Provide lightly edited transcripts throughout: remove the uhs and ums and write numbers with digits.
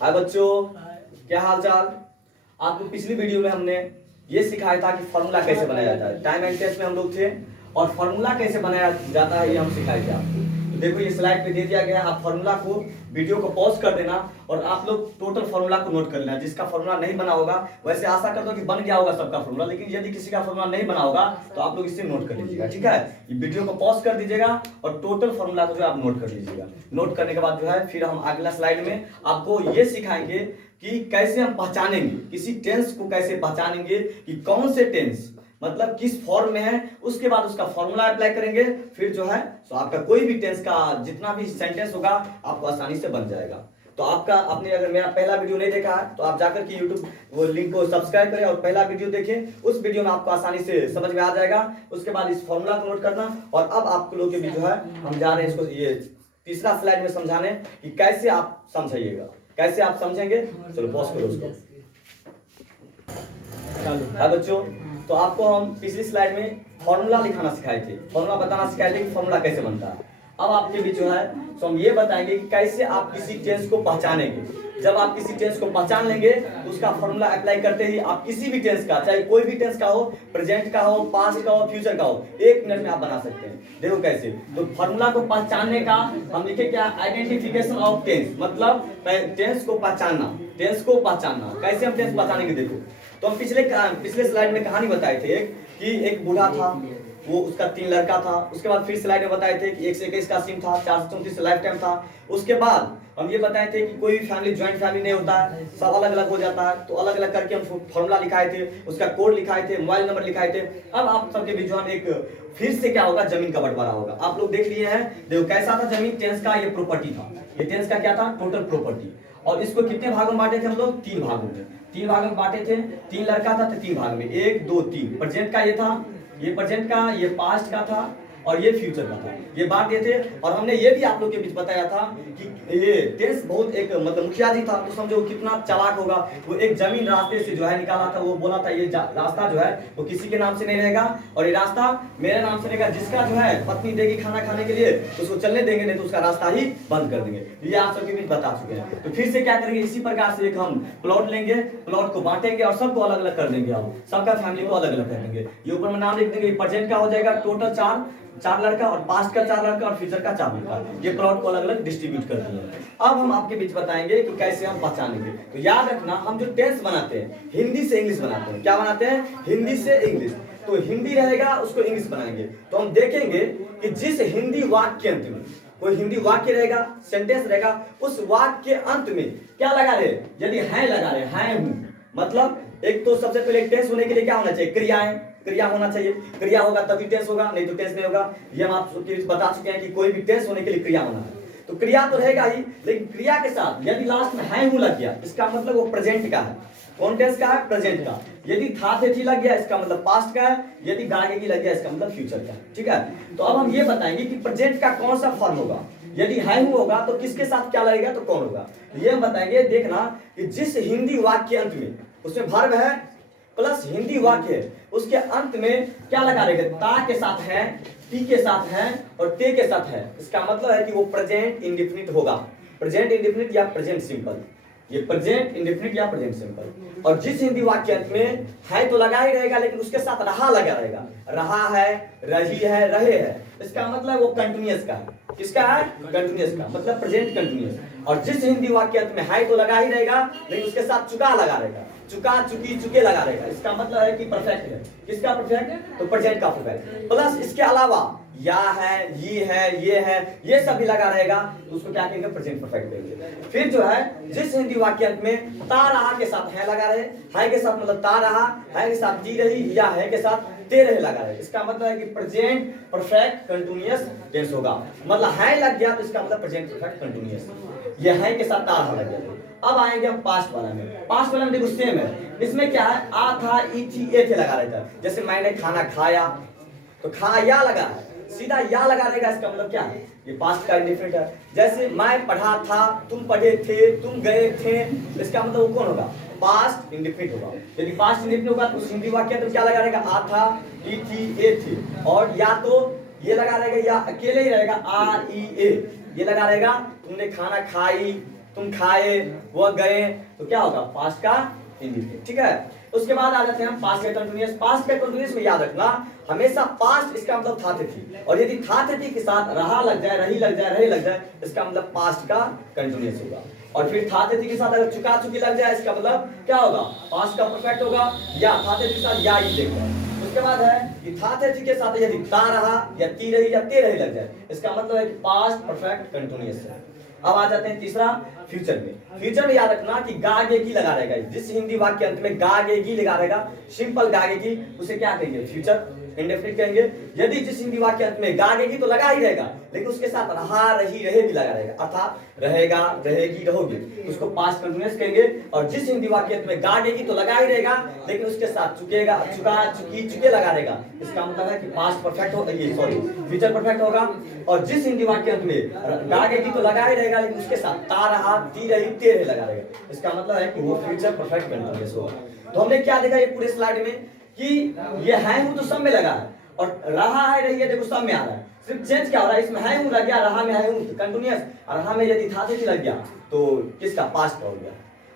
हाय बच्चों, क्या हाल चाल। आपको पिछली वीडियो में हमने ये सिखाया था कि फार्मूला कैसे बनाया जाता है। टाइम एंड टेस्ट में हम लोग थे और फार्मूला कैसे बनाया जाता है ये हम सिखाए थे आपको। तो देखो ये स्लाइड पे दे दिया गया है, आप फार्मूला को वीडियो को पॉज कर देना और आप लोग टोटल फार्मूला को नोट कर लेना। जिसका फार्मूला नहीं बना होगा, वैसे आशा करता हूं कि बन गया होगा सबका फार्मूला, लेकिन यदि किसी का फार्मूला नहीं बना होगा तो आप लोग इसे नोट कर लीजिएगा। ठीक है, ये वीडियो को पॉज कर दीजिएगा और टोटल फार्मूला को जो आप नोट कर लीजिएगा। नोट करने के बाद जो है फिर हम अगला स्लाइड में आपको ये सिखाएंगे कि कैसे हम पहचानेंगे किसी टेंस को, कैसे पहचानेंगे कि कौन से टेंस मतलब किस फॉर्म में है। उसके बाद उसका फॉर्मूला अप्लाई करेंगे, फिर जो है तो आपका कोई भी टेंस का जितना भी सेंटेंस होगा आपको आसानी से बन जाएगा। तो आपका आपने अगर मेरा पहला वीडियो नहीं देखा है तो आप जाकर के YouTube वो लिंक को सब्सक्राइब करें और पहला वीडियो देखें। उस वीडियो में आपको आसानी से समझ में आ जाएगा। उसके बाद इस फॉर्मूला को नोट करना और अब आप लोग के भी जो है हम जा रहे हैं इसको ये तीसरा स्लाइड में समझाने कि कैसे आप समझाइएगा, कैसे आप समझेंगे। चलो पॉज करो उसको। हाँ बच्चों, तो आपको हम पिछली स्लाइड में फॉर्मूला लिखाना सिखाए थे, फॉर्मूला बताना सिखाए थे कि फॉर्मूला कैसे बनता है। अब आपके बीच जो है तो हम ये बताएंगे कि कैसे आप किसी टेंस को पहचानेंगे। जब आप किसी टेंस को पहचान लेंगे तो उसका फॉर्मूला अप्लाई करते ही आप किसी भी टेंस का, चाहे कोई भी टेंस का हो, प्रेजेंट का हो, पास्ट का हो, फ्यूचर का हो, 1 मिनट में आप बना सकते हैं। देखो कैसे, तो फॉर्मूला को पहचानने का हम लिखे क्या, आइडेंटिफिकेशन ऑफ टेंस, मतलब टेंस को पहचानना। टेंस को पहचानना कैसे हम टेंस पहचानेंगे। देखो तो हम पिछले स्लाइड में कहानी बताए थे कि एक बूढ़ा था, वो उसका 3 लड़का था। उसके बाद फिर स्लाइड में बताए थे कि 1 से 21 का सिम था, 4 से 34 लाइफ टाइम था। उसके बाद हम ये बताए थे कि कोई भी फैमिली ज्वाइंट फैमिली नहीं होता है, सब अलग अलग हो जाता है। तो अलग अलग करके हम फॉर्मूला लिखाए थे, उसका कोड लिखाए थे, मोबाइल नंबर लिखाए थे। अब आप सबके बीच में एक फिर से क्या होगा, जमीन का बंटवारा होगा। आप लोग देख लिए हैं, देखो कैसा था जमीन। टेंस का ये प्रॉपर्टी था, ये टेंस का क्या था, टोटल प्रॉपर्टी। और इसको कितने भागों में बांटे थे हम लोग, 3 भागों में। 3 भागों में बांटे थे, 3 लड़का था तो 3 भाग में, 1 2 3। प्रेजेंट का ये था, ये प्रेजेंट का, ये पास्ट का था और ये फ्यूचर का था। ये बांट दिए थे। और हमने ये भी आप लोग के बीच बताया था कि ये टेंस बहुत एक मतलब मुखिया जी था, तो समझो कितना चालाक होगा। वो एक जमीन रास्ते से जो है निकाला था। वो बोला था ये रास्ता जो है वो किसी के नाम से नहीं रहेगा और ये रास्ता मेरे नाम से रहेगा। जिसका जो है पत्नी देगी खाना खाने के लिए तो उसको चलने देंगे, नहीं तो उसका रास्ता ही बंद कर देंगे। ये आप सबके बीच बता चुके हैं। तो फिर से क्या करेंगे, इसी प्रकार से एक हम प्लॉट लेंगे, प्लॉट को बांटेंगे और सबको अलग अलग कर देंगे। हम सबका फैमिली को अलग अलग कर देंगे। ये ऊपर में नाम लिख देंगे। प्रेजेंट का हो जाएगा टोटल 4 लड़का और पास्ट का 4 लड़का और फ्यूचर का 4 लड़का। ये प्लॉट को अलग अलग डिस्ट्रीब्यूट कर दिए। अब हम आपके बीच बताएंगे कि कैसे हम पहचानेंगे। तो याद रखना, हम जो टेंस बनाते हैं हिंदी से इंग्लिश बनाते हैं। क्या बनाते हैं, हिंदी से इंग्लिश। तो हिंदी रहेगा उसको इंग्लिश बनाएंगे। तो हम देखेंगे कि जिस हिंदी वाक्य अंत में कोई हिंदी वाक्य रहेगा, सेंटेंस रहेगा, उस वाक्य के अंत में क्या लगा रहे, यदि है लगा रहे, है हूं, मतलब एक तो सबसे पहले टेंस होने के लिए क्या होना चाहिए, क्रियाएं, क्रिया होना चाहिए। क्रिया होगा तभी टेंस होगा, नहीं तो टेंस नहीं होगा। ये हम आपको बता चुके हैं कि कोई भी टेंस होने के लिए क्रिया होना है। तो क्रिया तो रहेगा ही, लेकिन क्रिया के साथ यदि लास्ट में है हूं लग गया, इसका मतलब वो प्रेजेंट का है। कौन टेंस का है, प्रेजेंट का। यदि था थे थी लग गया, इसका मतलब पास्ट का है। यदि गागे की लग गया, इसका मतलब फ्यूचर का है। ठीक है, तो अब हम ये बताएंगे कि प्रेजेंट का कौन सा फॉर्म होगा। यदि है हूं होगा तो किसके साथ क्या लगेगा, तो कौन होगा। ये हम बताएंगे। देखना कि जिस हिंदी वाक्य अंत में उसमें वर्ब है प्लस हिंदी वाक्य है, उसके अंत में क्या लगा रहेगा, ता के साथ है, टी के साथ है और ते के साथ है। इसका मतलब है कि वो प्रेजेंट इंडेफिनिट होगा। प्रेजेंट इंडेफिनिट या प्रेजेंट सिंपल, ये प्रेजेंट इंडेफिनिट या प्रेजेंट सिंपल। और जिस हिंदी वाक्य अंत में है तो लगा ही रहेगा, लेकिन उसके साथ रहा लगा रहेगा। रहा है, रही है, रहे है, इसका मतलब वो कंटिन्यूअस का है। किसका है, कंटिन्यूअस का, मतलब प्रेजेंट कंटिन्यूअस। और जिस हिंदी वाक्य अंत में है तो लगा ही रहेगा, लेकिन उसके साथ चुका लगा रहेगा, चुका, चुकी, चुके लगा रहेगा। इसका मतलब है कि परफेक्ट है। किसका परफेक्ट, तो प्रेजेंट का परफेक्ट। प्लस इसके अलावा या है, ये है, ये सब भी लगा रहेगा, तो उसको क्या कहेंगे, प्रेजेंट परफेक्ट कहेंगे। फिर जो है जिस हिंदी वाक्य अंत में ता रहा के साथ है लगा रहे, है के साथ मतलब ता रहा, है के साथ ती रही, या है के साथ ते रहे लगा रहे, इसका मतलब है कि प्रेजेंट परफेक्ट कंटीन्यूअस टेंस होगा। मतलब है लग गया तो इसका मतलब प्रेजेंट परफेक्ट कंटीन्यूअस। ये है के साथ ता रहा लग गया। अब आएंगे हम पास्ट वाला में। पास्ट वाला में देखो सेम है। इसमें क्या है, आ था, ई थी, ए थे लगा रहता है। जैसे मैंने खाना खाया तो खाया लगा है, सीधा या लगा रहेगा। इसका मतलब क्या है, ये पास्ट का इंडेफिनिट है। जैसे मैं पढ़ा था, तुम पढ़े थे, तुम गए थे, इसका मतलब वो कौन होगा, पास्ट इंडेफिनिट होगा। यदि पास्ट इंडेफिनिट होगा तो उस हिंदी वाक्य तो क्या लगा रहेगा, आ था, ई थी, ए थी। और या तो ये लगा रहेगा या अकेले ही रहेगा, आर ई ए, ये लगा रहेगा। तुमने खाना खाई, तुम खाए, वह गए, तो क्या होगा पास्ट का इंडिफिनिट। ठीक है, उसके बाद आ जाते हैं हम पास्ट के कंटिन्यूअस। पास्ट के कंटिन्यूअस में याद रखना हमेशा पास्ट इसका मतलब था थी, और यदि था थी के साथ रहा लग जाए, रही लग जाए, रहे लग जाए, इसका मतलब पास्ट का कंटिन्यूअस होगा। और फिर था थी के साथ अगर चुका चुकी लग जाए, इसका मतलब क्या होगा पास्ट का परफेक्ट होगा, या था थी के साथ या ही देगा। उसके बाद है कि था थी के साथ यदि ता रहा या ती रही या ते रही लग जाए, इसका मतलब है कि पास्ट परफेक्ट कंटिन्यूअस है। अब आ जाते हैं तीसरा फ्यूचर में। फ्यूचर में याद रखना कि गागेगी लगा रहेगा, जिस हिंदी वाक्य के अंत में गागेगी लगा रहेगा, सिंपल गागेगी, उसे क्या कहेंगे फ्यूचर इंडेफिनिट कहेंगे। यदि जिस हिंदी वाक्य के अंत में गागेगी तो लगा ही रहेगा, लेकिन उसके साथ रहा, रही, रहे भी लगा रहेगा, अर्थात रहेगा, रहेगी, रहोगे, उसको पास्ट कंटिन्यूअस कहेंगे। और जिस हिंदी वाक्य के अंत में गागेगी तो लगा ही रहेगा, लेकिन उसके साथ चुकेगा, चुका, चुकी, चुके लगा रहेगा, इसका मतलब है कि पास्ट परफेक्ट हो, ये सॉरी फ्यूचर परफेक्ट होगा। और जिस हिंदी वाक्य के अंत में गागेगी तो लगा ही रहेगा, लेकिन उसके साथ ता रहा, ती रही, ते रहे लगा रहेगा, इसका मतलब है कि वो फ्यूचर परफेक्ट कंटिन्यूअस होगा। तो हमने क्या देखा ये पूरे स्लाइड में कि ये है हूं तो सब में लगा है, और रहा है, रही है, देखो सब में आ रहा है, सिर्फ चेंज क्या हो रहा है, इसमें है हूं लग गया, रहा में है हूं कंटिन्यूअस, और रहा में यदि था थी लग गया तो किसका पास्ट का हो गया,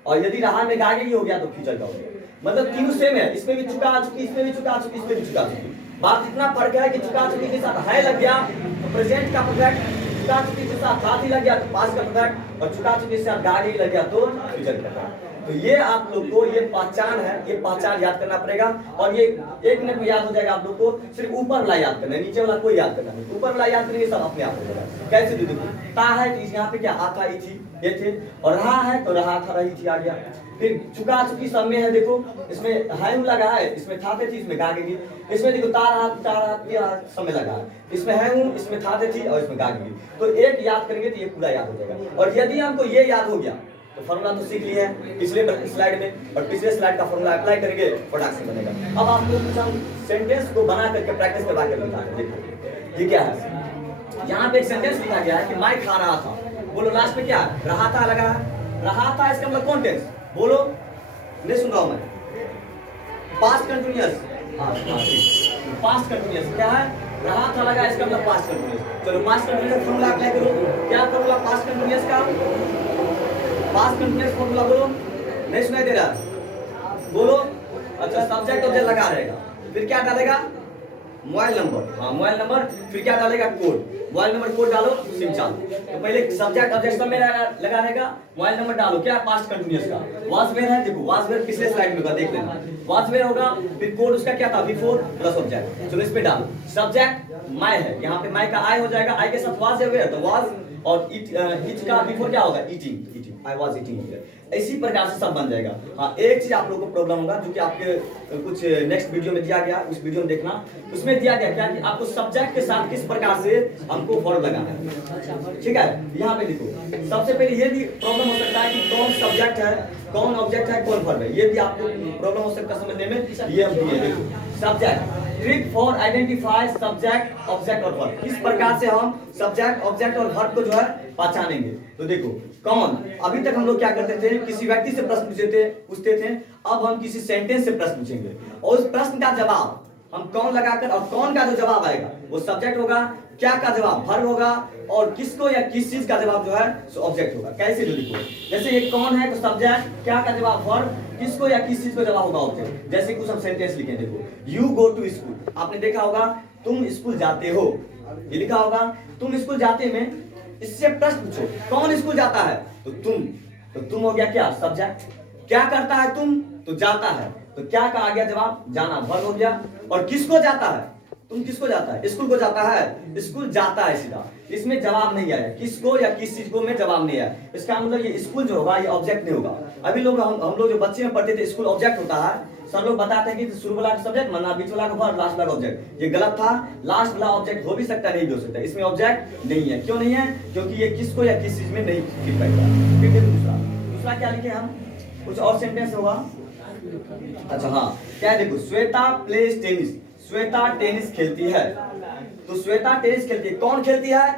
और यदि रहा में गागेगी हो गया तो फ्यूचर का हो गया। मतलब तीनों सेम है, इसमें भी चुका चुकी, इसमें भी चुका चुकी, इसमें भी चुका चुकी। बात इतना फर्क है कि चुका चुकी के साथ है लग गया तो प्रेजेंट का परफेक्ट, चुका चुकी के साथ था थी लग गया तो पास्ट का परफेक्ट, और चुका चुकी के साथ गागेगी लग गया तो फ्यूचर का परफेक्ट। तो ये आप लोग को ये पहचान है, ये पहचान याद करना पड़ेगा, और ये एक मिनट में याद हो जाएगा आप लोग को। सिर्फ ऊपर वाला याद करना है, नीचे वाला कोई याद करना नहीं, ऊपर वाला याद करेंगे सब अपने आप हो जाएगा। कैसे देखो, ता है तो यहाँ पे क्या आता ही थी, ये थे, और रहा है तो रहा था, रही थी आ गया। फिर चुका चुकी सब में है, देखो इसमें है लगा है, इसमें था थी, इसमें गागेगी, इसमें देखो ता रहा सब में लगा है, इसमें है हूं, इसमें था थी, और इसमें गागेगी। तो एक याद करेंगे तो ये पूरा याद हो जाएगा। और यदि हमको ये याद हो गया तो फॉर्मूला तो सीख लिए हैं पिछले स्लाइड में, और पिछले स्लाइड का फॉर्मूला अप्लाई करेंगे, प्रोडक्ट से बनेगा। अब आपको कुछ हम सेंटेंस को बना करके प्रैक्टिस करवा के दिखाते हैं। देखो ये क्या है, यहाँ पे एक सेंटेंस लिखा गया है कि मैं खा रहा था, बोलो लास्ट में क्या रहा था लगा है, रहा था इसका मतलब कौन टेंस, बोलो नहीं सुन रहा हूं मैं, पास्ट कंटिन्यूअस, पास्ट कंटिन्यूअस क्या है, रहा था लगा, इसका मतलब पास्ट कंटिन्यूअस। चलो पास्ट कंटिन्यूअस फॉर्मूला अप्लाई करो, क्या फॉर्मूला पास्ट कंटिन्यूअस का, पास्ट कंटिन्यूअस फॉर्मूला बोलो, नहीं सुनाई दे रहा, बोलो। अच्छा सब्जेक्ट ऑब्जेक्ट लगा रहेगा, फिर क्या डालेगा मोबाइल नंबर, हाँ मोबाइल नंबर, फिर क्या डालेगा कोड, मोबाइल नंबर कोड डालो सिम चालू। तो पहले सब्जेक्ट ऑब्जेक्ट सब में लगा रहेगा, मोबाइल नंबर डालो, क्या पास्ट कंटिन्यूअस का, वाज वेयर है, देखो वाज वेयर पिछले स्लाइड में का देख लेना, वाज वेयर होगा, फिर कोड उसका क्या था बिफोर प्लस ऑब्जेक्ट, चलो इस पे डालो। सब्जेक्ट माय है, यहाँ पे माय का आई हो जाएगा, आई के साथ वाज वेयर तो वाज, और इट का बिफोर क्या होगा ईटिंग, आई वाज ईटिंग हो गया। इसी प्रकार से सब बन जाएगा। हाँ एक चीज आप लोगों को प्रॉब्लम होगा जो कि आपके कुछ नेक्स्ट वीडियो में दिया गया, उस वीडियो में देखना, उसमें दिया गया क्या कि आपको सब्जेक्ट के साथ किस प्रकार से हमको वर्ब लगाना है। ठीक है, यहाँ पे देखो सबसे पहले ये भी प्रॉब्लम हो सकता है कि कौन सब्जेक्ट है, कौन ऑब्जेक्ट है, कौन वर्ब है, ये भी आपको प्रॉब्लम हो सकता है समझने में। ये हम दिए देखो subject, trick for identify subject object और वर्ब, किस प्रकार से हम सब्जेक्ट ऑब्जेक्ट और वर्ब को जो है पहचानेंगे। तो देखो कौन, अभी तक हम लोग क्या करते थे, किसी व्यक्ति से प्रश्न पूछते थे, अब हम किसी सेंटेंस से प्रश्न पूछेंगे, और उस प्रश्न का जवाब हम कौन लगाकर, और कौन का जो जवाब आएगा वो सब्जेक्ट होगा, क्या का जवाब वर्ब होगा, और किसको या किस चीज का जवाब जो है सो ऑब्जेक्ट होगा। कैसे जो लिखो, जैसे ये कौन है तो सब्जेक्ट, क्या का जवाब वर्ब, किसको या किस चीज को जवाब होगा ऑब्जेक्ट। जैसे कुछ हम सेंटेंस लिखे, देखो यू गो टू स्कूल, आपने देखा होगा तुम स्कूल जाते हो, ये लिखा होगा तुम स्कूल जाते में, इससे प्रश्न पूछो कौन स्कूल जाता है तो तुम हो गया क्या सब्जेक्ट, क्या करता है तुम तो जाता है, तो क्या का आ गया जवाब जाना, वर्ब हो गया। और किसको जाता है, तुम किसको जाता है, स्कूल को जाता है, स्कूल जाता है सीधा, इसमें जवाब नहीं आया, किसको या किस चीज को में जवाब नहीं आया, इसका मतलब ये स्कूल जो होगा ये ऑब्जेक्ट नहीं होगा। अभी लोग हम लोग जो बच्चे में पढ़ते थे स्कूल ऑब्जेक्ट होता है, सब लोग बताते हैं कि शुरू वाला सब्जेक्ट माना, बीच वाला का वर्ब, लास्ट वाला ऑब्जेक्ट, ये गलत था। लास्ट वाला ऑब्जेक्ट हो भी सकता है, नहीं भी हो सकता, इसमें ऑब्जेक्ट नहीं है। क्यों नहीं है, क्योंकि ये किसको या किस चीज में नहीं लिख पाएगा। फिर देखो दूसरा क्या लिखे हम, कुछ और सेंटेंस होगा। अच्छा हाँ क्या है, देखो Shweta plays tennis, Shweta tennis खेलती है, तो श्वेता टेनिस खेलती है, कौन खेलती है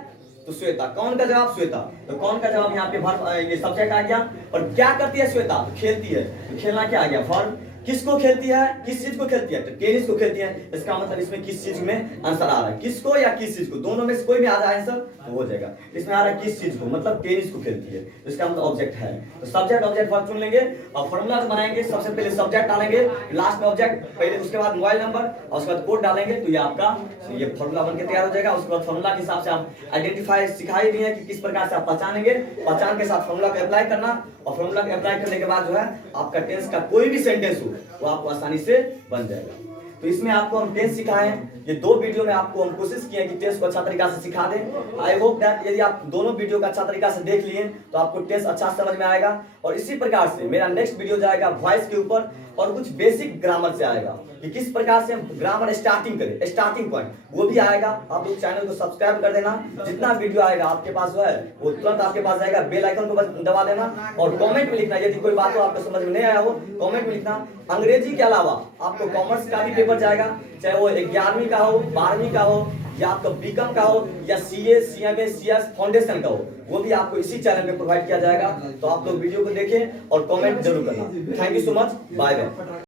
तो श्वेता, कौन का जवाब श्वेता, तो कौन का जवाब यहाँ पे वर्ब, ये सब्जेक्ट आ गया। और क्या करती है श्वेता, खेलती है, तो खेलना क्या आ गया वर्ब। किसको खेलती है, किस चीज को खेलती है, तो टेनिस को खेलती है। इसका मतलब इसमें किस चीज में आंसर आ रहा है, किसको या किस चीज को, दोनों में से कोई भी आ जाए आंसर तो हो जाएगा। इसमें आ रहा है किस चीज को, मतलब टेनिस को खेलती है, तो इसका मतलब ऑब्जेक्ट है। तो सब्जेक्ट ऑब्जेक्ट वर्ब चुन लेंगे और फॉर्मूला बनाएंगे। सबसे पहले सब्जेक्ट डालेंगे, लास्ट में ऑब्जेक्ट, पहले उसके बाद मोबाइल नंबर और उसके बाद कोड डालेंगे, तो ये आपका ये फॉर्मूला बनके तैयार हो जाएगा। उसके बाद फॉर्मूला के हिसाब से आप आइडेंटिफाई सिखाई दी है कि किस प्रकार से आप पहचानेंगे, पहचान के साथ फॉर्मूला को अप्लाई करना, और फॉर्मूला को अप्लाई करने के बाद जो है आपका टेंस का कोई भी सेंटेंस हो वो आपको आसानी से बन जाएगा। तो इसमें आपको हम टेंस सिखाए हैं, ये 2 वीडियो में आपको हम कोशिश किए कि टेंस को अच्छा तरीका से सिखा दें। आई होप दैट यदि आप दोनों वीडियो का अच्छा तरीका से देख लिए तो आपको टेंस अच्छा समझ में आएगा। और इसी प्रकार से मेरा नेक्स्ट वीडियो जाएगा वॉइस के ऊपर, और कुछ बेसिक ग्रामर से आएगा कि किस प्रकार से हम ग्रामर स्टार्टिंग करें, स्टार्टिंग पॉइंट वो भी आएगा। आप लोग चैनल को सब्सक्राइब कर देना, जितना वीडियो आएगा आपके पास जो है वो तुरंत आपके पास जाएगा। बेल आइकन को बस दबा देना और कमेंट में लिखना, यदि कोई बात हो आपको समझ में नहीं आया हो कमेंट में लिखना। अंग्रेजी के अलावा आपको कॉमर्स का भी पेपर जाएगा, चाहे वो 11वीं का हो, 12वीं का हो, या आपका बीकॉम का हो, या सीए, सीएमए, सीएस फाउंडेशन का हो, वो भी आपको इसी चैनल पे प्रोवाइड किया जाएगा। तो आप लोग वीडियो को देखें और कमेंट जरूर करना। Thank you so much, bye bye.